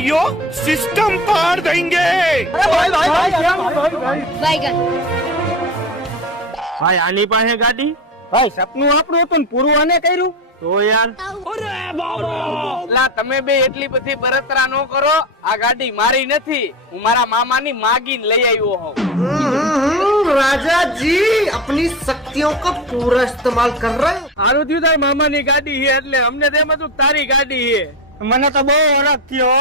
भाइयों सिस्टम पार देंगे। ભાઈ આની પાસે ગાડી ભાઈ સપનું આપણું હતું ને પૂરું આને કર્યું તો યાર લા તમે બે એટલી બધી બળતરા ન કરો. આ ગાડી મારી નથી, હું મારા મામાની માગીને લઈ આવ્યો હોઉં. राजा जी अपनी शक्तियों का पूरा इस्तेमाल कर रहे हैं। સારું થયું તારી મામાની ગાડી છે એટલે અમને તેમ હતું તારી ગાડી છે. મને તો બહુ ઓળખ થયો